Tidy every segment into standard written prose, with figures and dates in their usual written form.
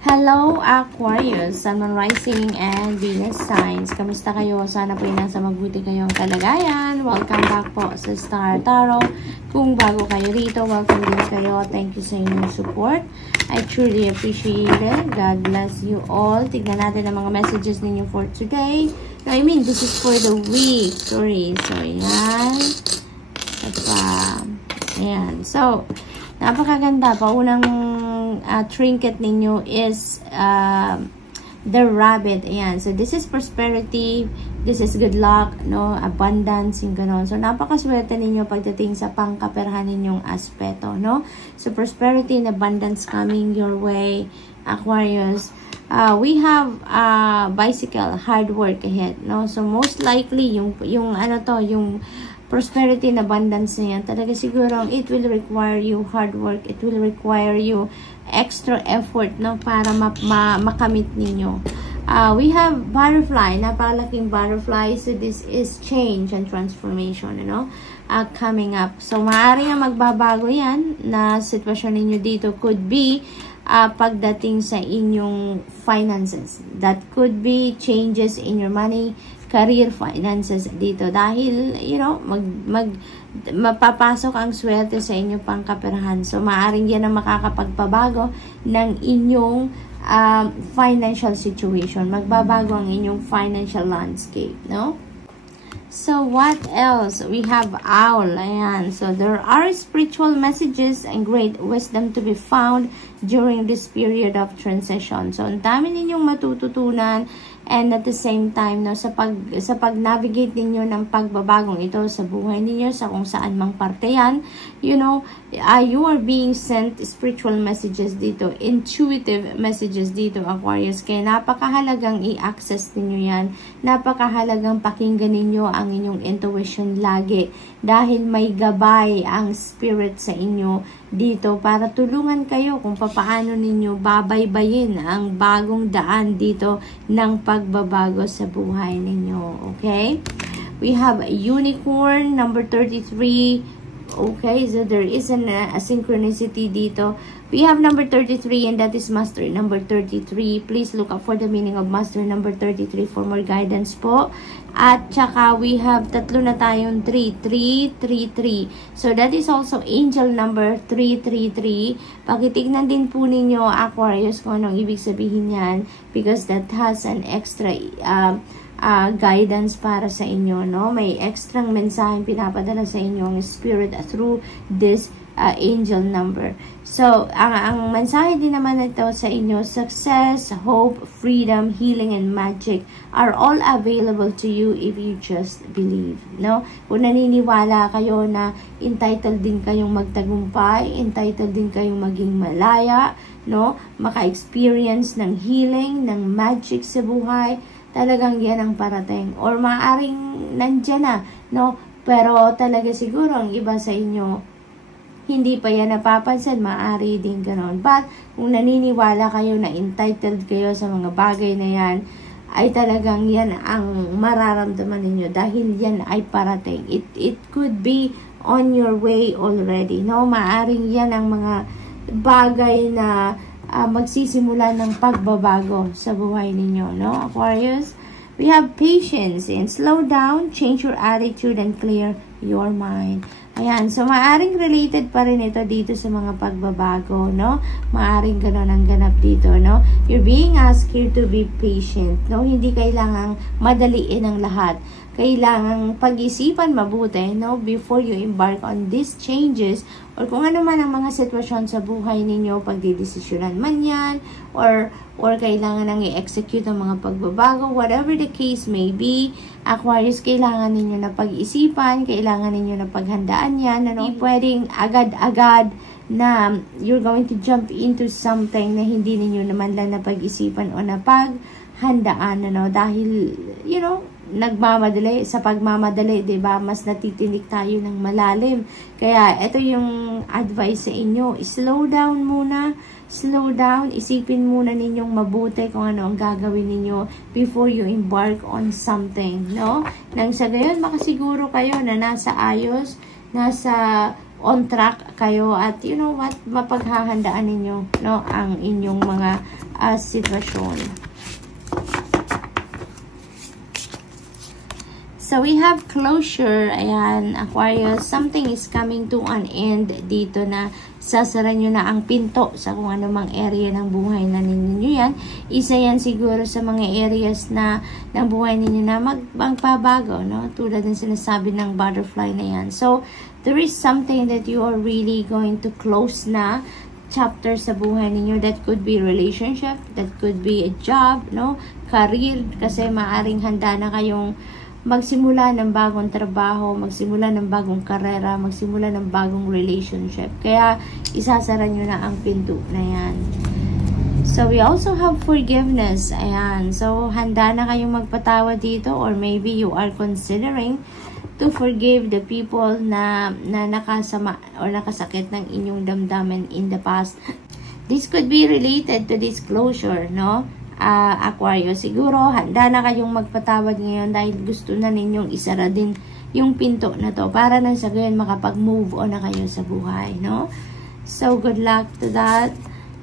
Hello Aquarius, Sun, Moon, Rising, and Venus signs. Kamusta kayo? Sana po nasa mabuti kayong kalagayan. Welcome back po sa Star Tarot. Kung bago kayo rito, welcome din kayo. Thank you sa inyong support. I truly appreciate it. God bless you all. Tignan natin ang mga messages ninyo for today. I mean, this is for the week. Sorry. So, ayan. At ayan. So, napakaganda. Paunang trinket ninyo is the rabbit. Ayan. So, this is prosperity. This is good luck, no? Abundance, yung ganon. So, napakaswerte ninyo pagdating sa pangkaperahan ninyong aspeto, no? So, prosperity and abundance coming your way, Aquarius. We have bicycle, hard work ahead, no? So, most likely, yung prosperity and abundance na yan, talaga siguro, it will require you hard work. It will require you extra effort, no? Para makamit ninyo. We have butterfly, napakalaking butterfly. So, this is change and transformation, you know, coming up. So, maaari nga magbabago yan na sitwasyon ninyo dito. Could be pagdating sa inyong finances. That could be changes in your money, career finances dito. Dahil, you know, mapapasok ang swerte sa inyong pangkaperahan. So, maaaring yan ang makakapagpabago ng inyong financial situation. Magbabago ang inyong financial landscape, no? So, what else? We have owl. Ayan. So, there are spiritual messages and great wisdom to be found during this period of transition. So, ang dami ninyong matututunan and at the same time, no, sa pag-navigate ninyo ng pagbabagong ito sa buhay ninyo, sa kung saan mang parte yan, you know, you are being sent spiritual messages dito, intuitive messages dito, Aquarius. Kaya napakahalagang i-access ninyo yan. Napakahalagang pakinggan ninyo ang inyong intuition lagi. Dahil may gabay ang spirit sa inyo dito para tulungan kayo kung paano ninyo babaybayin ang bagong daan dito ng pagbabago sa buhay ninyo. Okay? We have unicorn number 33. Okay, so there is a synchronicity dito. We have number 33 and that is master number 33. Please look up for the meaning of master number 33 for more guidance po. At saka we have tatlo na tayong 3. So that is also angel number 333. Pakitignan din po ninyo, Aquarius, kung anong ibig sabihin yan, because that has an extra guidance para sa inyo, no? May extrang mensaheng pinapadala sa inyo ang spirit through this angel number. So, ang mensahe din naman ito sa inyo, success, hope, freedom, healing, and magic are all available to you if you just believe, no? Kung naniniwala kayo na entitled din kayong magtagumpay, entitled din kayong maging malaya, no? Maka-experience ng healing, ng magic sa buhay, talagang yan ang parating. Or maaaring nandyan na, no? Pero talaga siguro ang iba sa inyo, hindi pa yan napapansin, maaari din ganon. But, kung naniniwala kayo na entitled kayo sa mga bagay na yan, ay talagang yan ang mararamdaman ninyo dahil yan ay parating. It could be on your way already, no? Maaring yan ang mga bagay na magsisimula ng pagbabago sa buhay ninyo, no, Aquarius? We have patience and slow down, change your attitude, and clear your mind. Ayan, so maaring related pa rin ito dito sa mga pagbabago, no? Maaring gano'n ang ganap dito, no? You're being asked here to be patient, no? Hindi kailangang madaliin ang lahat. Kailangang pag-isipan mabuti, no? Before you embark on these changes or kung ano man ang mga sitwasyon sa buhay ninyo, pagdidesisyonan man yan, or kailangan nang i-execute ang mga pagbabago, whatever the case may be, Aquarius, kailangan ninyo na pag-isipan, kailangan ninyo na paghandaan yan, ano? Hindi pwedeng agad-agad na you're going to jump into something na hindi ninyo naman lang napag-isipan o napaghandaan, ano? Dahil, you know, nagmamadali, sa pagmamadali, 'di ba? Mas natitinik tayo ng malalim. Kaya ito yung advice sa inyo, slow down muna. Slow down, isipin muna ninyong mabuti kung ano ang gagawin ninyo before you embark on something, no? Nang sa gayon, makasiguro kayo na nasa ayos, nasa on track kayo at you know what, mapaghahandaan ninyo, no, ang inyong mga sitwasyon. So, we have closure. Ayan, Aquarius. Something is coming to an end dito na sasara nyo na ang pinto sa kung ano mang area ng buhay na ninyo yan. Isa yan siguro sa mga areas na ng buhay ninyo na magbabago, no? Tulad ng sinasabi ng butterfly na yan. So, there is something that you are really going to close na chapter sa buhay ninyo. That could be relationship, that could be a job, no? Career, kasi maaring handa na kayong magsimula ng bagong trabaho, magsimula ng bagong karera, magsimula ng bagong relationship. Kaya, isasara nyo na ang pinto na yan. So, we also have forgiveness. Ayan. So, handa na kayong magpatawad dito, or maybe you are considering to forgive the people na nakasama or nakasakit ng inyong damdamin in the past. This could be related to this closure, no? Aquarius, siguro handa na kayong magpatawad ngayon dahil gusto na ninyong isara din yung pinto na to para nang sa gayon makapag-move on na kayo sa buhay, no? So, good luck to that.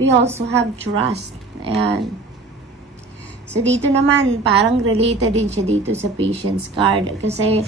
We also have trust. Ayan. So, dito naman, parang related din siya dito sa patience card. Kasi,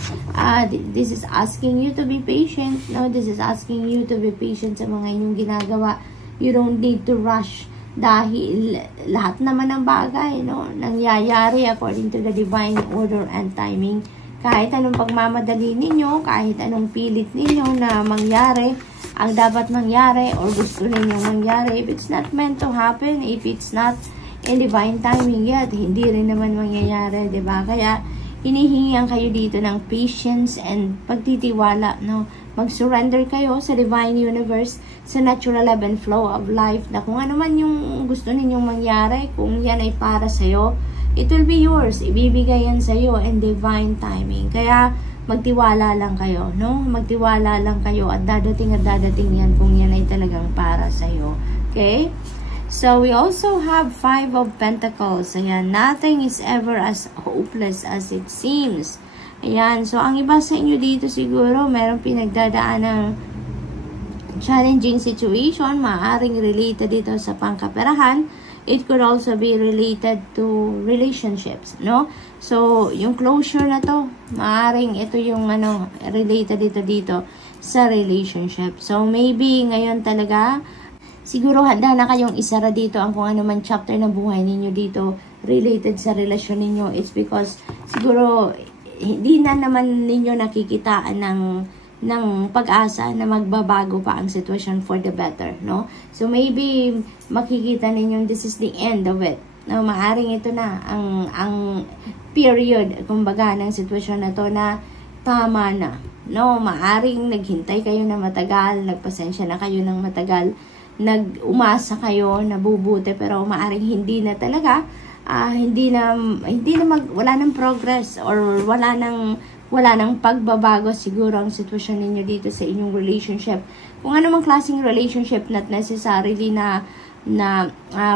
this is asking you to be patient, no? This is asking you to be patient sa mga inyong ginagawa. You don't need to rush. Dahil lahat naman ng bagay, no, nangyayari according to the divine order and timing. Kahit anong pagmamadali ninyo, kahit anong pilit ninyo na mangyari, ang dapat mangyari or gusto ninyong mangyari, if it's not meant to happen, if it's not in divine timing yet, hindi rin naman mangyayari, diba? Kaya, hinihingian kayo dito ng patience and pagtitiwala, no? Mag-surrender kayo sa divine universe, sa natural ebb and flow of life, na kung ano man yung gusto ninyong mangyari, kung yan ay para sa'yo, it will be yours. Ibibigay yan sa'yo in divine timing. Kaya, magtiwala lang kayo, no? Magtiwala lang kayo at dadating yan kung yan ay talagang para sa'yo. Okay? So, we also have 5 of Pentacles. Ayan, nothing is ever as hopeless as it seems. Ayan, so ang iba sa inyo dito siguro, meron pinagdadaan ng challenging situation, maaaring related dito sa pangkaperahan. It could also be related to relationships, no? So, yung closure na to, maaaring ito yung related dito sa relationship. So, maybe ngayon talaga, siguro handa na kayong isara dito ang kung ano man chapter ng buhay ninyo dito related sa relasyon ninyo. It's because siguro hindi na naman ninyo nakikitaan ng pag-asa na magbabago pa ang sitwasyon for the better, no? So maybe makikita ninyo this is the end of it. No, maaring ito na ang period kumbaga ng sitwasyon na to na tama na. No, maaring naghintay kayo na matagal, nagpasensya na kayo ng matagal, nag-umasa kayo na bubuti pero maaring hindi na talaga. Wala nang progress or wala nang pagbabago siguro ang sitwasyon ninyo dito sa inyong relationship. Kung ano mang klaseng relationship, not necessarily na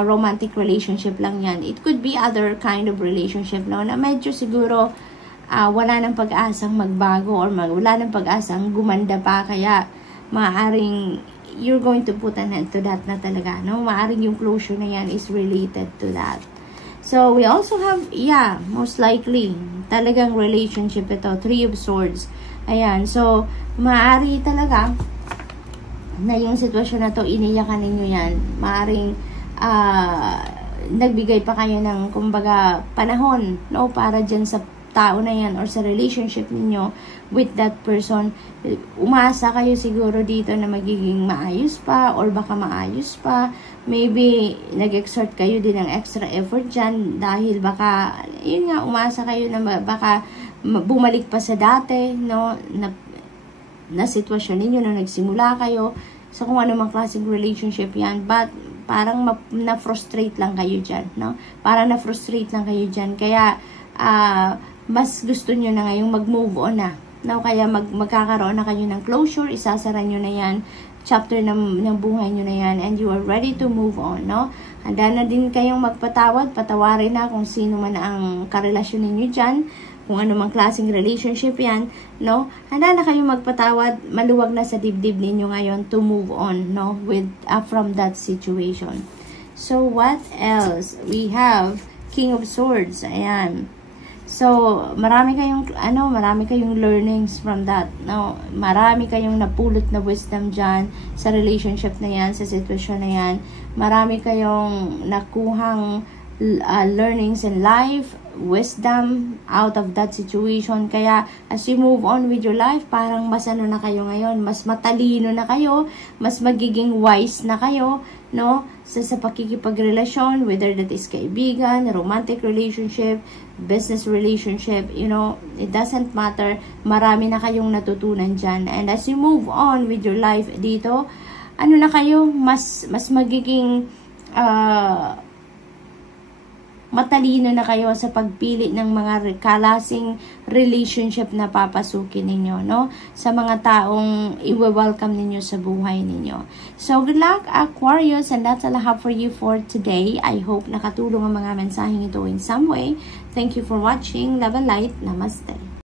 romantic relationship lang yan. It could be other kind of relationship, no, na medyo siguro wala nang pag-asang magbago or wala nang pag-asang gumanda pa, kaya maaaring you're going to put an end to that na talaga, no? Maaaring yung closure na yan is related to that. So, we also have, most likely, talagang relationship ito, 3 of Swords. Ayan, so, maaari talaga na yung sitwasyon na to, iniyakan ninyo yan. Maaring, nagbigay pa kayo ng, kumbaga, panahon, no, para dyan sa tao na yan or sa relationship ninyo with that person. Umasa kayo siguro dito na magiging maayos pa or baka maayos pa. Maybe nag-exert kayo din ng extra effort dyan dahil baka, yun nga, umasa kayo na baka bumalik pa sa dati, no, na sitwasyon ninyo na nagsimula kayo sa kung ano mang klaseng relationship yan. But parang na-frustrate lang kayo dyan, no? Parang na-frustrate lang kayo dyan. Kaya, mas gusto nyo na ngayong mag-move on na. No? Kaya magkakaroon na kayo ng closure, isasara nyo na yan, chapter ng buhay nyo na yan, and you are ready to move on, no? Handa na din kayong magpatawad, patawarin na kung sino man ang karelasyon ninyo dyan, kung ano mang klaseng relationship yan, no? Handa na kayong magpatawad, maluwag na sa dibdib ninyo ngayon to move on, no? With, from that situation. So, what else? We have King of Swords. Ayan. So, marami kayong learnings from that. No? Marami kayong napulot na wisdom dyan sa relationship na yan, sa sitwasyon na yan. Marami kayong nakuhang learnings in life, wisdom out of that situation. Kaya, as you move on with your life, parang mas ano na kayo ngayon, mas matalino na kayo, mas magiging wise na kayo, no? Sa pakikipagrelasyon, whether that is kaibigan, romantic relationship, business relationship, you know, it doesn't matter. Marami na kayong natutunan dyan. And as you move on with your life dito, ano na kayo, mas magiging matalino na kayo sa pagpili ng mga kalasing relationship na papasukin ninyo, no? Sa mga taong i-welcome ninyo sa buhay ninyo. So, good luck, Aquarius, and that's all I have for you for today. I hope nakatulong ang mga mensaheng ito in some way. Thank you for watching. Love and light. Namaste.